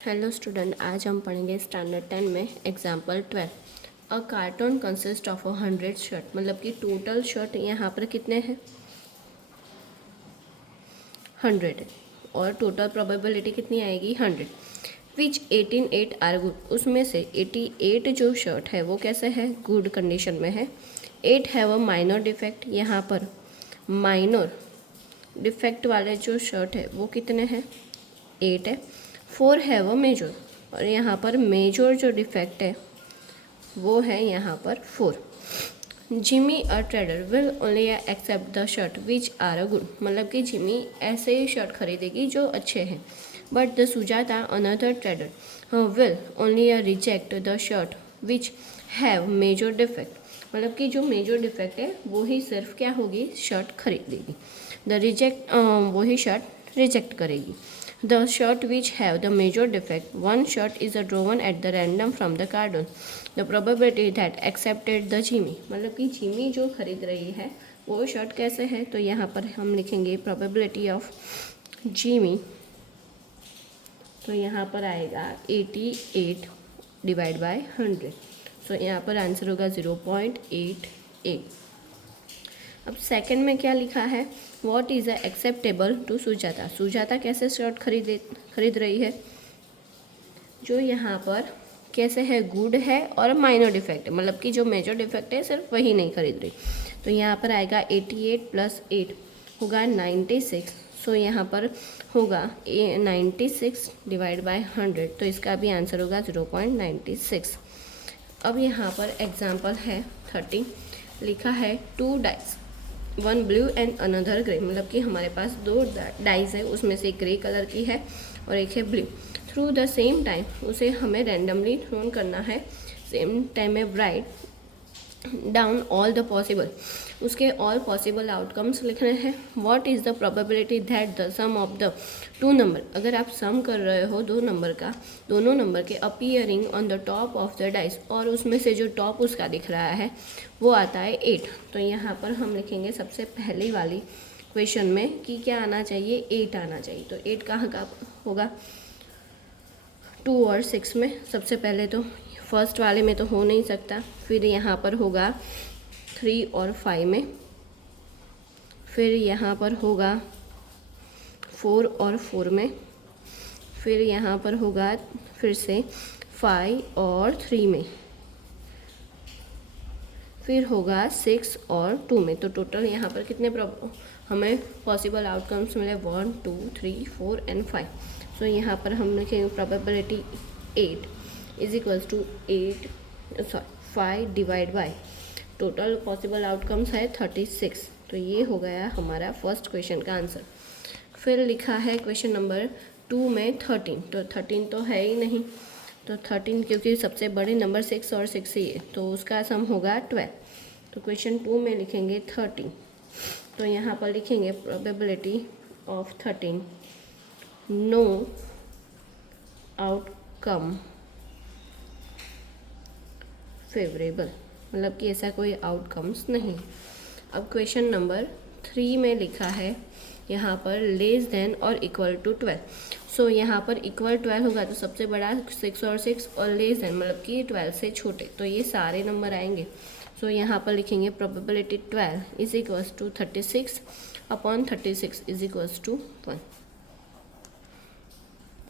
Hello student, आज हम पढ़ेंगे स्टैंडर्ड 10 में example 12। A cartoon consist of 100 shirt, मतलब कि टोटल शर्ट यहाँ पर कितने हैं 100 है और टोटल प्रोबेबिलिटी कितनी आएगी 100। विच 18 आर गुड, उसमें से 88 जो शर्ट है वो कैसे है गुड कंडीशन में है। 8 हैव अ माइनर डिफेक्ट, यहाँ पर माइनर डिफेक्ट वाले जो शर्ट है वो कितने हैं 8 है। 4 हैव अ मेजर, और यहाँ पर मेजर जो डिफेक्ट है वो है यहाँ पर 4। Jimmy a trader will only accept the shirt which are a good, मतलब कि जिमी ऐसे ही शर्ट खरीदेगी जो अच्छे हैं। But the Sujata another trader will only reject the shirt which have major defect, मतलब कि जो मेजर डिफेक्ट है वो ही सिर्फ क्या होगी शर्ट खरीदेगी। द रिजेक्ट वही शर्ट रिजेक्ट करेगी। The shirt which have the major defect, one shirt is drawn at the random from the carton. The probability that accepted the Jimmy, मतलब कि जिमी जो खरीद रही है वो शर्ट कैसे है, तो यहाँ पर हम लिखेंगे probability of Jimmy, तो यहाँ पर आएगा 88 डिवाइड बाय 100, तो यहाँ पर आंसर होगा 0.88। अब सेकंड में क्या लिखा है, what is acceptable to Sujata, Sujata कैसे शर्ट खरीद रही है, जो यहाँ पर कैसे है गुड है और माइनर डिफेक्ट है, मतलब कि जो मेजर डिफेक्ट है सिर्फ वही नहीं खरीद रही। तो यहाँ पर आएगा 88 + 8 होगा 96, सो यहाँ पर होगा 96 डिवाइड बाय 100, तो इसका भी आंसर होगा 0.96। अब यहाँ पर एग्जाम्पल है 30, लिखा है 2 dice, 1 blue and another grey, मतलब कि हमारे पास 2 डाइस है, उसमें से एक ग्रे कलर की है और एक है blue. Through the same time, उसे हमें रैंडमली थ्रोन करना है, सेम टाइम में write down all the possible, उसके ऑल पॉसिबल आउटकम्स लिखने हैं। What is the probability that the sum of the 2 number, अगर आप सम कर रहे हो दो नंबर का, दोनों नंबर के appearing on the top of the dice, और उसमें से जो टॉप उसका दिख रहा है वो आता है 8, तो यहाँ पर हम लिखेंगे सबसे पहले वाली क्वेश्चन में कि क्या आना चाहिए 8 आना चाहिए। तो 8 कहाँ का होगा 2 और 6 में, सबसे पहले तो फर्स्ट वाले में तो हो नहीं सकता, फिर यहाँ पर होगा 3 और 5 में, फिर यहाँ पर होगा 4 और 4 में, फिर यहाँ पर होगा फिर से 5 और 3 में, फिर होगा 6 और 2 में। तो टोटल यहाँ पर कितने हमें पॉसिबल आउटकम्स मिले 1 2 3 4 एंड 5। सो यहाँ पर हम लिखेंगे probability 8 is equals to 5 divide by total possible outcomes है 36, तो ये हो गया हमारा फर्स्ट क्वेश्चन का आंसर। फिर लिखा है क्वेश्चन नंबर 2 में 13, तो 13 तो है ही नहीं, तो 13 क्योंकि सबसे बड़े नंबर 6 और 6 ही है, तो उसका सम होगा 12। तो क्वेश्चन 2 में लिखेंगे 13, तो यहाँ पर लिखेंगे probability of 13 know outcome favourable, मतलब कि ऐसा कोई आउटकम्स नहीं। अब क्वेश्चन नंबर 3 में लिखा है यहाँ पर लेस देन और इक्वल टू 12, सो यहाँ पर इक्वल 12 होगा तो सबसे बड़ा 6 और 6, और लेस देन मतलब कि 12 से छोटे, तो ये सारे नंबर आएंगे। सो यहाँ पर लिखेंगे probability 12 is equals to 36 upon 36 is equals to 1।